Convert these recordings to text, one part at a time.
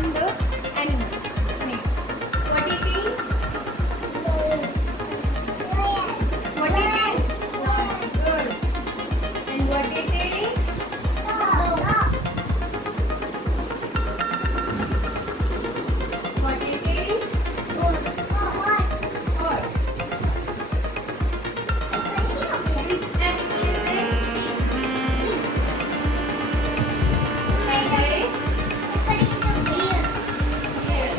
on the animals name. What it is? What it is? Good. And what it is? What it is? Horse. Which animal is this? And this? Deer.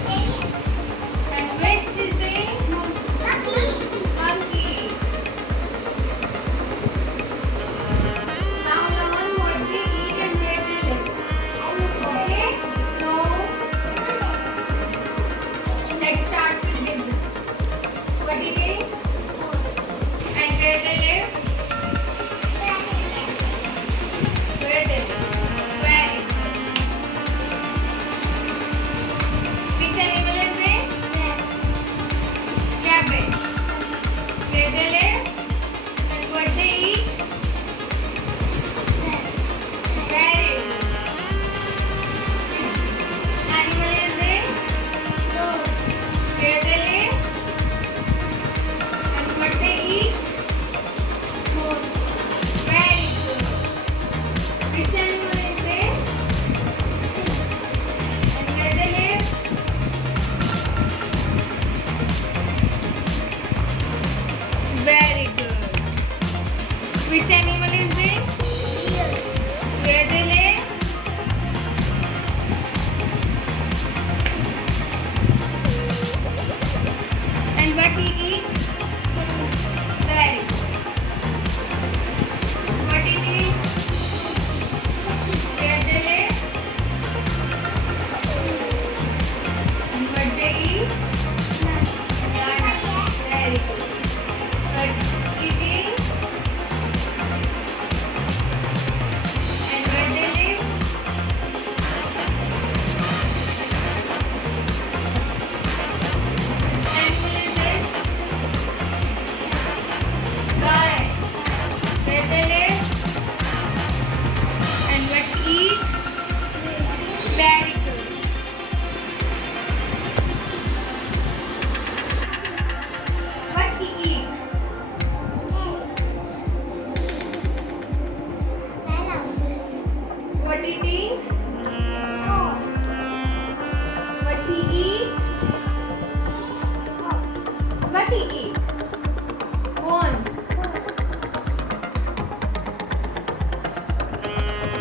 And which is this? Monkey. Now learn what they eat and where they live. Okay? No. Let's start with this. What it is? And where they live? Where they live? Where? Which animal is this? Rabbit. Where they live? And what they eat? Where is? Which animal is this? Where they live? And what they eat? Very good. Which animal is this? And where they live? Very good. Which animal is this? Where they live? And what he eats? Very good. What it is? Where they live? And what they eat? Banana. Very good. What it is? And where they live? Animal is this? Guy. Where they live? And what eat? Very good. What he eat? What it is? What he eat? What he eat? Bones.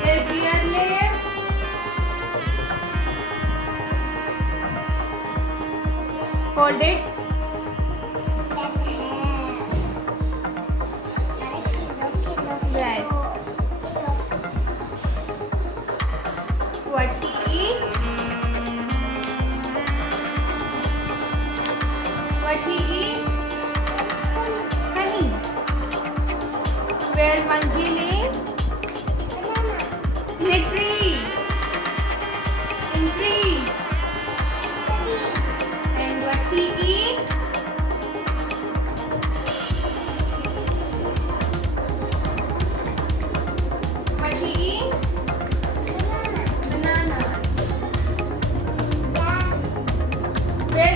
Where deer live? Hold it. Right. What he eat? What he eat? Honey. Where monkey lives? In a tree. In trees. And what he eat? What he eat? Bananas. Where